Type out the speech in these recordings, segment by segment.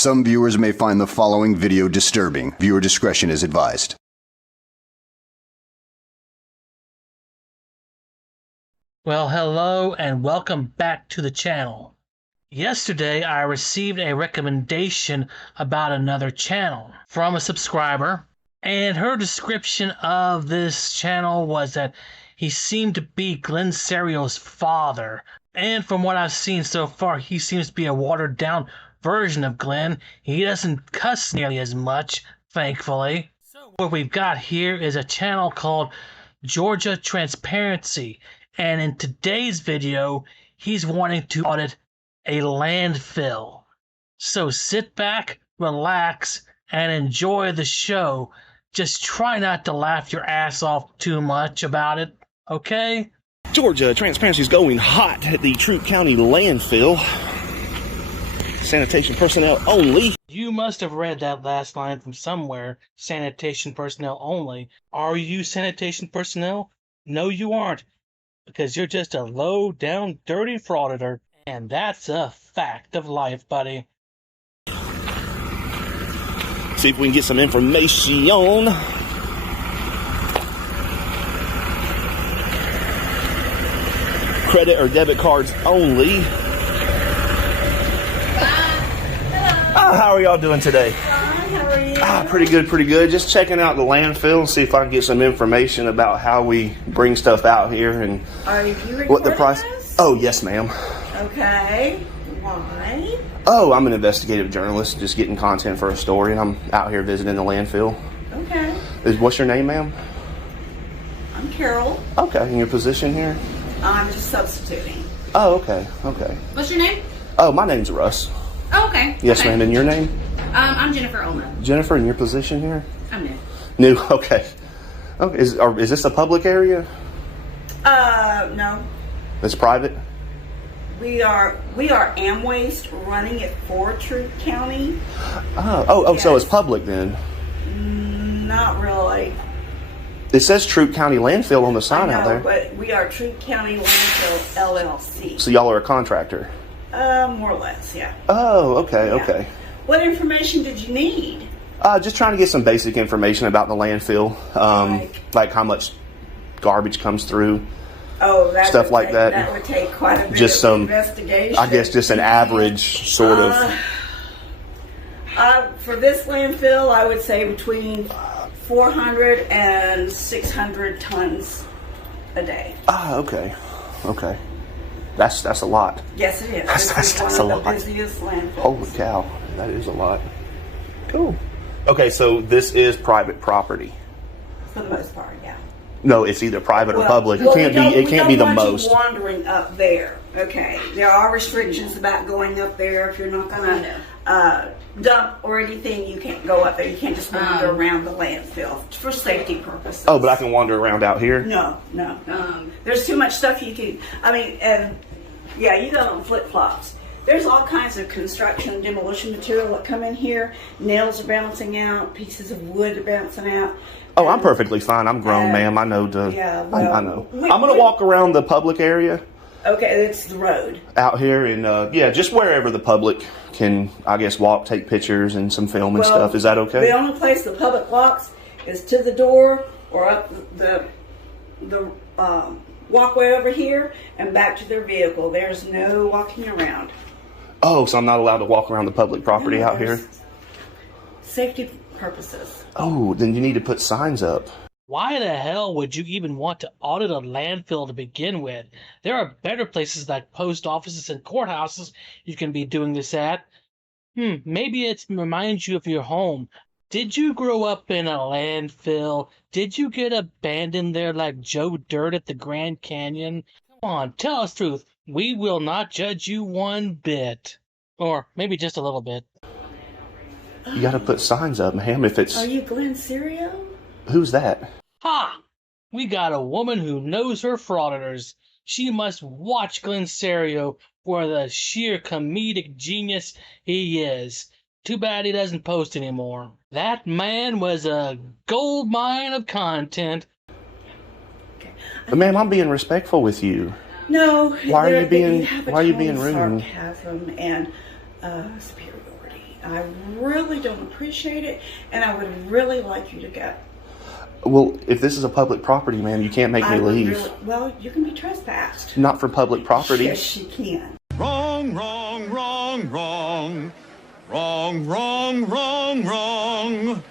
Some viewers may find the following video disturbing. Viewer discretion is advised. Well, hello and welcome back to the channel. Yesterday, I received a recommendation about another channel from a subscriber, and her description of this channel was that he seemed to be Glenn Serial's father. And from what I've seen so far, he seems to be a watered-down version of Glenn. He doesn't cuss nearly as much, thankfully. So what we've got here is a channel called Georgia Transparency. And in today's video, he's wanting to audit a landfill. So sit back, relax, and enjoy the show. Just try not to laugh your ass off too much about it, okay? Georgia Transparency is going hot at the Troup County landfill. Sanitation personnel only. You must have read that last line from somewhere. Sanitation personnel only. Are you sanitation personnel? No, you aren't. Because you're just a low-down, dirty frauditor. And that's a fact of life, buddy. See if we can get some information. Credit or debit cards only. How are y'all doing today? Fine, how are you? Pretty good, pretty good. Just checking out the landfill, see if I can get some information about how we bring stuff out here and Are you what the price. this? Oh, yes, ma'am. Okay. Why? Oh, I'm an investigative journalist, just getting content for a story, and I'm out here visiting the landfill. Okay. What's your name, ma'am? I'm Carol. Okay, in your position here? I'm just substituting. Oh, okay, okay. What's your name? Oh, my name's Russ. Oh, okay. Yes, okay. ma'am. And your name? I'm Jennifer Ulmer. Jennifer, in your position here? I'm new. New, okay. Okay, is this a public area? No. It's private? We are Amwaste running it for Troup County. So Yes. it's public then? Not really. It says Troup County Landfill on the I sign know, out there. but we are Troup County Landfill LLC. So y'all are a contractor? More or less, yeah. Oh, okay, Yeah. okay. What information did you need? Just trying to get some basic information about the landfill. Like how much garbage comes through. Oh, Stuff like that. That would take quite a bit Just of some, investigation. I guess just an average sort of. For this landfill, I would say between 400 and 600 tons a day. Okay, okay. That's a lot. Yes, it is. That's This is a one of lot. the busiest landfills. Holy cow, that is a lot. Cool. Okay, so this is private property. For the most part, yeah. No, it's either private or public. Well, It can't be the most. You wandering up there. Okay, there are restrictions about going up there. If you're not going to dump or anything, you can't go up there. You can't just wander around the landfill for safety purposes. Oh, but I can wander around out here? No. There's too much stuff you can. I mean, and yeah, you got on flip flops. There's all kinds of construction demolition material that come in here. Nails are bouncing out. Pieces of wood are bouncing out. Oh, I'm perfectly fine. I'm grown, ma'am. I know. Yeah, I know. I'm going to walk around the public area. Okay, it's the road. Out here and, just wherever the public can, I guess, walk, take pictures and some film and stuff. Is that okay? The only place the public walks is to the door or up the walkway over here and back to their vehicle. There's no walking around. Oh, so I'm not allowed to walk around the public property No, out here? Safety purposes. Oh, then you need to put signs up. Why the hell would you even want to audit a landfill to begin with? There are better places like post offices and courthouses you can be doing this at. Maybe it reminds you of your home. Did you grow up in a landfill? Did you get abandoned there like Joe Dirt at the Grand Canyon? Come on, tell us the truth. We will not judge you one bit. Or maybe just a little bit. You got to put signs up, ma'am, if it's... Are you Glenn Serial? Who's that? Ha! We got a woman who knows her frauditors. She must watch Glenn Serial for the sheer comedic genius he is. Too bad he doesn't post anymore. That man was a gold mine of content. But ma'am, I'm being respectful with you. No. Why are you being have a rude? sarcasm and superiority. I really don't appreciate it, and I would really like you to go. Well, if this is a public property, ma'am, you can't make me leave. Well, you can be trespassed. Not for public property. Yes, you can. Wrong, wrong, wrong, wrong. Wrong, wrong, wrong, wrong.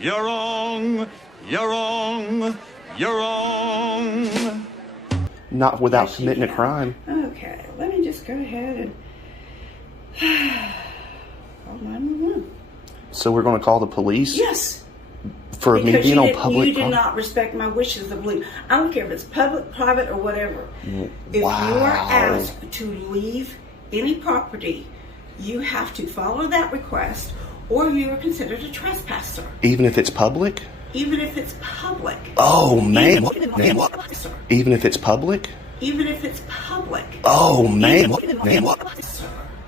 You're wrong. You're wrong. You're wrong. Not without Yes, you committing a can. crime. Okay, let me just go ahead and call 911. So we're going to call the police Yes. for me Because being on you public did property? not respect my wishes of leave. I don't care if it's public, private, or whatever. If you are Wow. asked to leave any property, you have to follow that request, or you are considered a trespasser, Even if it's public? even if it's public. Oh, man. Even What? if Man, what? Even if it's public? Even if it's public. Oh, man. What? Even Man, what?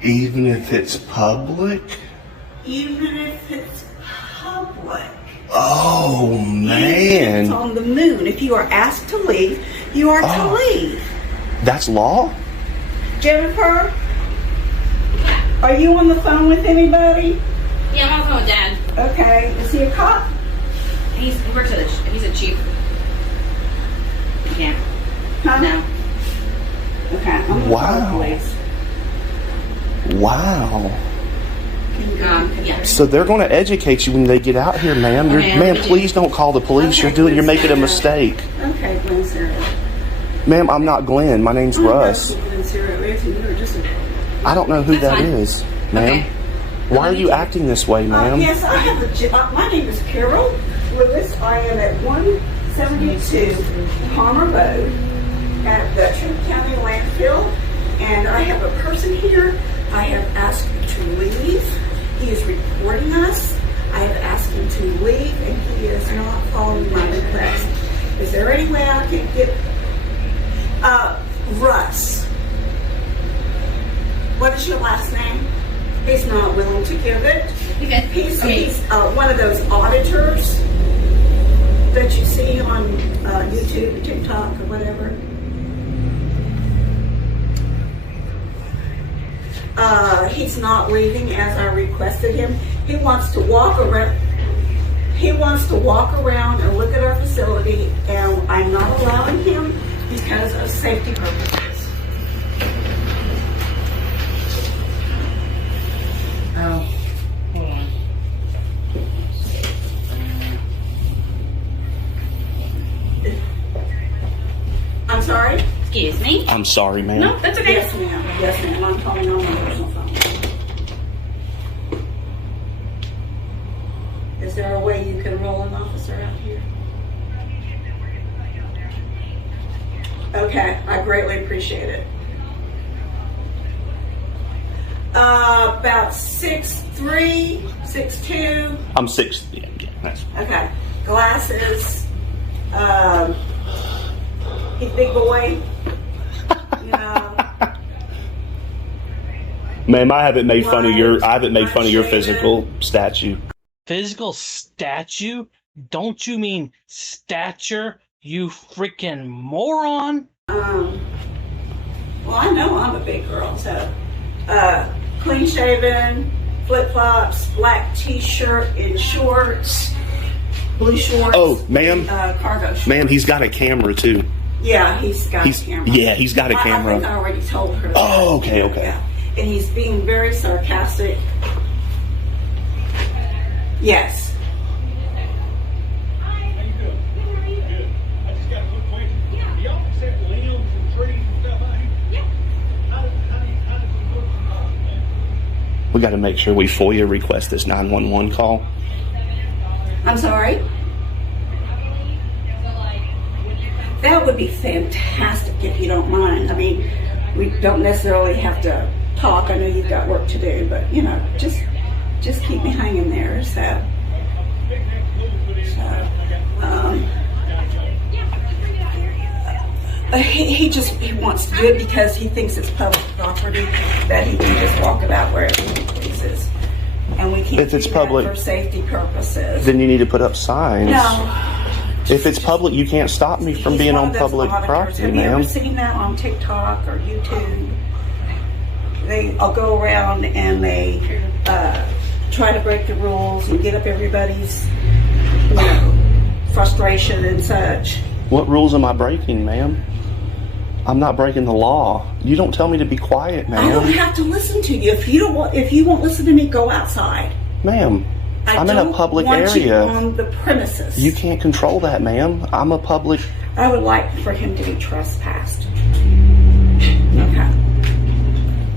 Even if it's public? Even if it's public. Oh, Even if man. it's on the moon. If you are asked to leave, you are to leave. That's law? Jennifer, are you on the phone with anybody? Yeah, I'm on the phone with Dad. Okay. Is he a cop? He works at he's a chief. Yeah. Huh? No. Okay. I'm gonna Wow. call the police. Wow. Yeah. So they're going to educate you when they get out here, ma'am. Okay, Ma'am, we do. please don't call the police. Okay, You're Glenn making a Sarah. mistake. Okay, Glenn Sarah. Ma'am, I'm not Glenn. My name's Russ. Glenn Sarah is, and you're just a... I don't know who That's that fine. is, ma'am. Okay. Why are you acting this way, ma'am? Yes, I have a job. My name is Carol Lewis. I am at 172 Palmer Road at the Trump County Landfill, and I have a person here. I have asked him to leave. He is reporting us. I have asked him to leave, and he is not following my request. Is there any way I can get Russ? What is your last name? He's not willing to give it. Okay. He's one of those auditors that you see on YouTube, TikTok, or whatever. He's not leaving as I requested him. He wants to walk around. He wants to walk around and look at our facility, and I'm not allowing him because of safety purposes. Oh. Hold on. I'm sorry? Excuse me. I'm sorry, ma'am. No, that's okay. Yes, ma'am. Yes, ma'am. I'm calling on my personal phone. Is there a way you can roll an officer out here? Okay, I greatly appreciate it. About 6'3", 6'2". I'm 6. Yeah, that's Okay. Glasses. He's a big boy. You know. Ma'am, I haven't made fun of your. I haven't made fun of your Unshaven. physical statue. Physical statue? Don't you mean stature, you freaking moron? Well, I know I'm a big girl, so clean shaven, flip flops, black t-shirt and shorts, blue shorts. Oh, ma'am. Cargo shorts. Ma'am, he's got a camera too. Yeah, he's got a camera. Yeah, he's got a I camera. think I already told her. Oh, that. okay, okay. Yeah. And he's being very sarcastic. Yes. How you doing? Good. I just got a quick question. Do y'all accept limbs and trees and stuff out here? Yeah. How does it work? We got to make sure we FOIA request this 911 call. I'm sorry? That would be fantastic if you don't mind. I mean, we don't necessarily have to talk. I know you've got work to do, but you know, just keep me hanging there. So he wants to do it because he thinks it's public property that he can just walk about wherever he pleases, and we can't If it's do that public- for safety purposes. Then you need to put up signs. No. If it's public, you can't stop me from He's being one on of those public auditors. property, Have you ever ma'am. seen that on TikTok or YouTube? They'll go around and they try to break the rules and get up everybody's, you know, frustration and such. What rules am I breaking, ma'am? I'm not breaking the law. You don't tell me to be quiet, I don't ma'am. have to listen to you. If you won't listen to me, go outside. Ma'am, I'm in a public I don't want you area. on the premises. You can't control that, ma'am. I'm a public... I would like for him to be trespassed. Okay.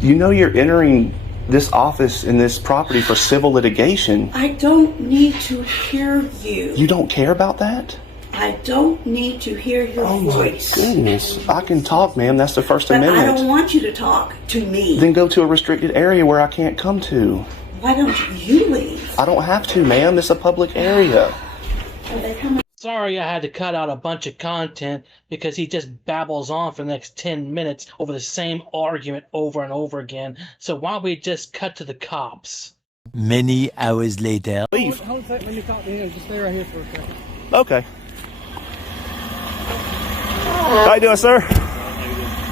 You know you're entering this office in this property for civil litigation. I don't need to hear you. You don't care about that? I don't need to hear your voice. Oh my goodness. I can talk, ma'am. That's the First But Amendment. I don't want you to talk to me. Then go to a restricted area where I can't come to. Why don't you leave? I don't have to, ma'am. It's a public area. Are they coming? Sorry I had to cut out a bunch of content because he just babbles on for the next 10 minutes over the same argument over and over again. So why don't we just cut to the cops? Many hours later. Leave. Hold tight, let me talk to him. Just stay right here for a second. Okay. How you doing, sir?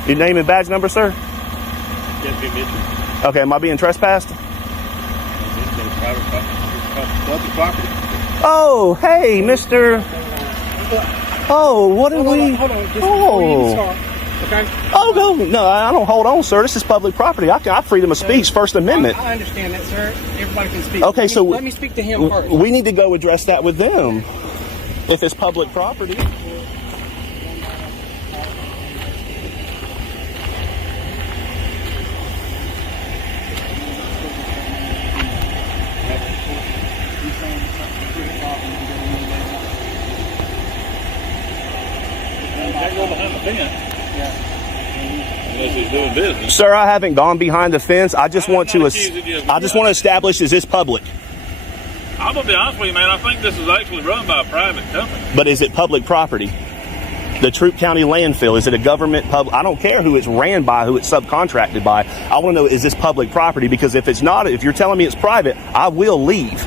Your name and badge number, sir? Okay, am I being trespassed? Oh, hey, Mr. Oh, what are we? Hold on. Just before you even start, okay? Oh, no, I don't hold on, sir. This is public property. I have freedom of speech, First Amendment. I understand that, sir. Everybody can speak. Okay, so let me speak to him first. We need to go address that with them. If it's public property. Unless he's doing business. Sir, I haven't gone behind the fence. I just want to establish, is this public? I'm gonna be honest with you, man. I think this is actually run by a private company. But is it public property? The Troup County Landfill, is it a government I don't care who it's ran by, who it's subcontracted by. I want to know, is this public property? Because if it's not, if you're telling me it's private, I will leave.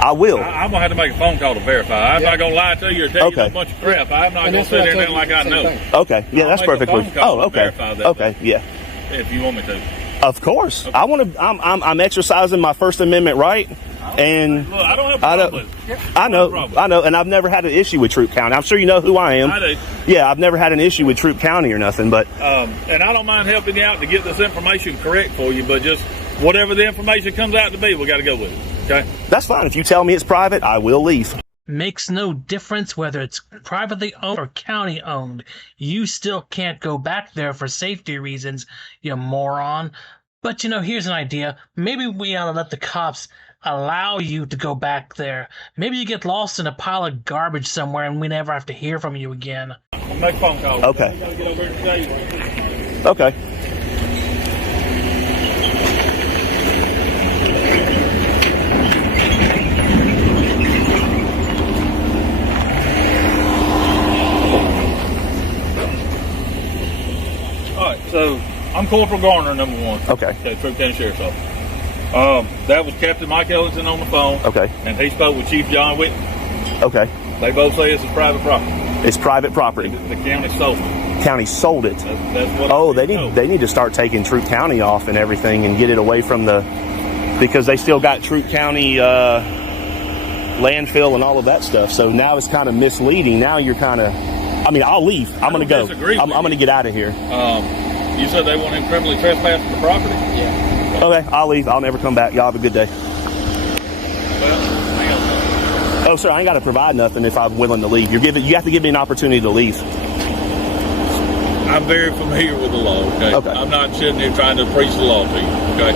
I will. I'm gonna have to make a phone call to verify. I'm not gonna lie to you or tell you a bunch of crap. I'm not gonna sit there and like I know. Okay, yeah, that's I'll make a perfectly. phone call Oh, to okay. verify that Okay, thing. yeah. If you want me to. Of course, I want to. I'm exercising my First Amendment right, and Look, I don't have a problem with it. I know, and I've never had an issue with Troup County. I'm sure you know who I am. I do. Yeah, I've never had an issue with Troup County or nothing, but And I don't mind helping you out to get this information correct for you, but just whatever the information comes out to be, we got to go with it. Okay? that's fine. If you tell me it's private, I will leave. Makes no difference whether it's privately owned or county owned. You still can't go back there for safety reasons, you moron. But you know, here's an idea. Maybe we ought to let the cops allow you to go back there. Maybe you get lost in a pile of garbage somewhere and we never have to hear from you again. I'll make a phone call. Okay. You gotta get over here today. Okay. All right, so I'm Corporal Garner, number one. Okay. Troup County Sheriff's Office. That was Captain Mike Ellington on the phone. Okay. And he spoke with Chief John Whitten. Okay. They both say this is private property. It's private property. The county sold it. County sold it. That's what Oh, I'm told. they need to start taking Troup County off and everything and get it away from because they still got Troup County landfill and all of that stuff. So now it's kind of misleading. Now you're kind of, I'll leave. I'm going to go. I'm going to get out of here. You said they want him criminally trespassing the property? Yeah. Okay, I'll leave. I'll never come back. Y'all have a good day. Well, hang on. Oh, sir, I ain't got to provide nothing if I'm willing to leave. You have to give me an opportunity to leave. I'm very familiar with the law, okay? Okay. I'm not sitting here trying to preach the law to you, okay?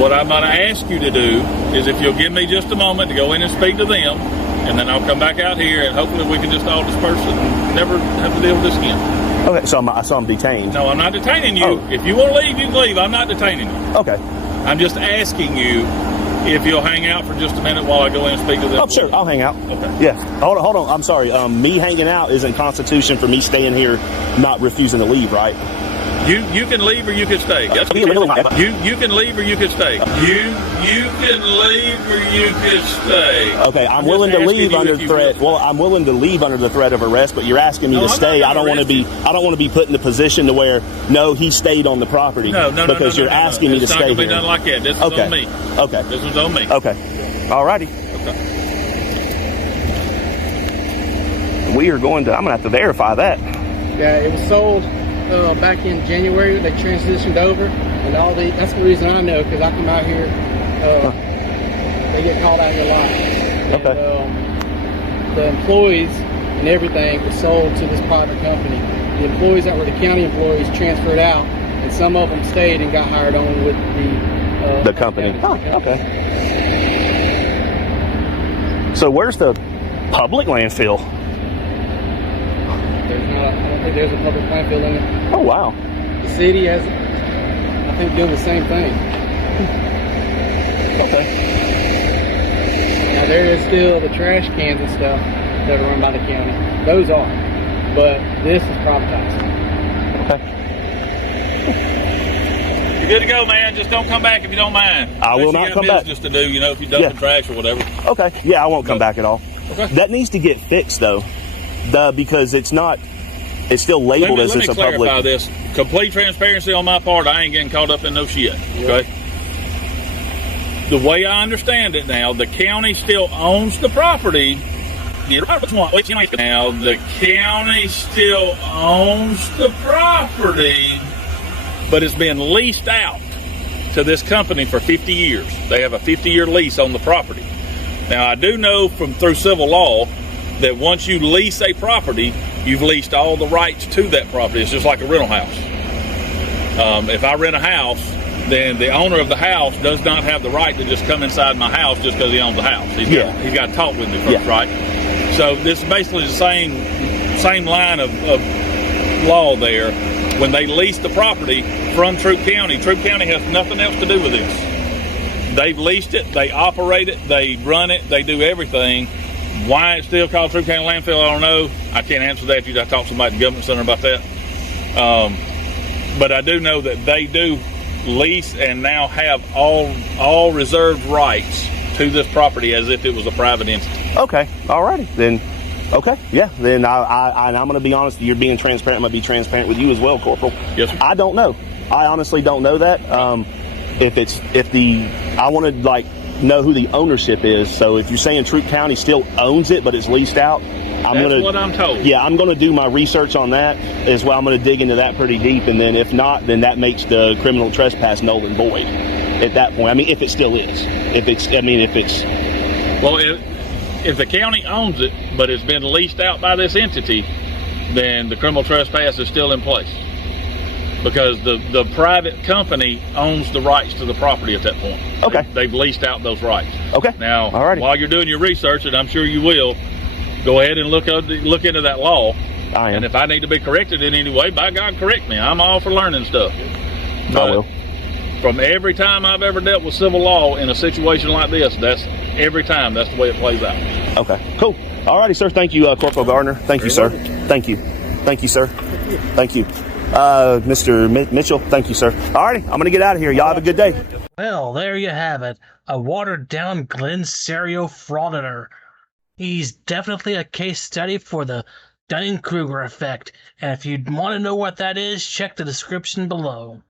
What I'm going to ask you to do is if you'll give me just a moment to go in and speak to them, and then I'll come back out here, and hopefully we can just all disperse it and never have to deal with this again. Okay, so I'm detained. No, I'm not detaining you. Oh. If you want to leave, you can leave. I'm not detaining you. Okay. I'm just asking you if you'll hang out for just a minute while I go in and speak to them. Oh, sure, I'll hang out. Okay. Yeah. Hold on. I'm sorry. Me hanging out isn't constitution for me staying here, not refusing to leave, right? You can leave or you can stay. That's what you can leave or you can stay. You can leave or you can stay. Okay, I'm willing to leave under threat. Well, I'm willing to leave under the threat of arrest, but you're asking me to stay. I don't want to be put in the position to where no, he stayed on the property. No, because you're asking me to stay here. It's not going to be done like that. This is on me. Okay. This was on me. Okay. Alrighty. Okay. I'm going to have to verify that. Yeah, it was sold back in January. They transitioned over, and that's the reason I know, because I come out here. They get called out here a lot. Okay. And, the employees and everything was sold to this private company. The employees that were the county employees transferred out, and some of them stayed and got hired on with the company. Okay. So where's the public landfill? I don't think there's a public landfill in it. Oh, wow. The city has, I think, doing the same thing. Okay. Now, there is still the trash cans and stuff that are run by the county. Those are. But this is privatized. Okay. You're good to go, man. Just don't come back if you don't mind. I will not come back. Just to do, if you dump the trash or whatever. Okay. Yeah, I won't come back at all. Okay. That needs to get fixed, though. Because it's still labeled as this a public. Let me clarify this. Complete transparency on my part. I ain't getting caught up in no shit. Okay. The way I understand it now, the county still owns the property. Now, the county still owns the property, but it's been leased out to this company for 50 years. They have a 50-year lease on the property. Now, I do know through civil law that once you lease a property, you've leased all the rights to that property. It's just like a rental house. If I rent a house, then the owner of the house does not have the right to just come inside my house just because he owns the house. He's got to talk with me first, right? So this is basically the same line of law there. When they lease the property from Troup County has nothing else to do with this. They've leased it, they operate it, they run it, they do everything. Why it's still called Troup County Landfill, I don't know. I can't answer that. You'd have to talk to somebody at the government center about that. But I do know that they do lease and now have all reserved rights to this property as if it was a private entity. Okay. All righty. Then, okay. Yeah. Then I'm going to be honest. You're being transparent. I'm going to be transparent with you as well, Corporal. Yes, sir. I don't know. I honestly don't know that. I want to know who the ownership is. So if you're saying Troup County still owns it, but it's leased out, That's what I'm told. Yeah, I'm going to do my research on that as well. I'm going to dig into that pretty deep, and then if not, then that makes the criminal trespass null and void at that point. I mean, if it still is. Well, if the county owns it, but it's been leased out by this entity, then the criminal trespass is still in place. Because the private company owns the rights to the property at that point. Okay. They've leased out those rights. Okay. Now, alrighty. While you're doing your research, and I'm sure you will, go ahead and look into that law. I am. And if I need to be corrected in any way, by God, correct me. I'm all for learning stuff. I will. From every time I've ever dealt with civil law in a situation like this, that's the way it plays out. Okay. Cool. Alrighty, sir. Thank you, Corporal Gardner. Thank you, sir. Thank you. Thank you, sir. Thank you. Mr. Mitchell, thank you, sir. Alrighty, I'm going to get out of here. Y'all have a good day. Well, there you have it. A watered-down Glenn Serio frauditor. He's definitely a case study for the Dunning-Kruger effect. And if you want to know what that is, check the description below.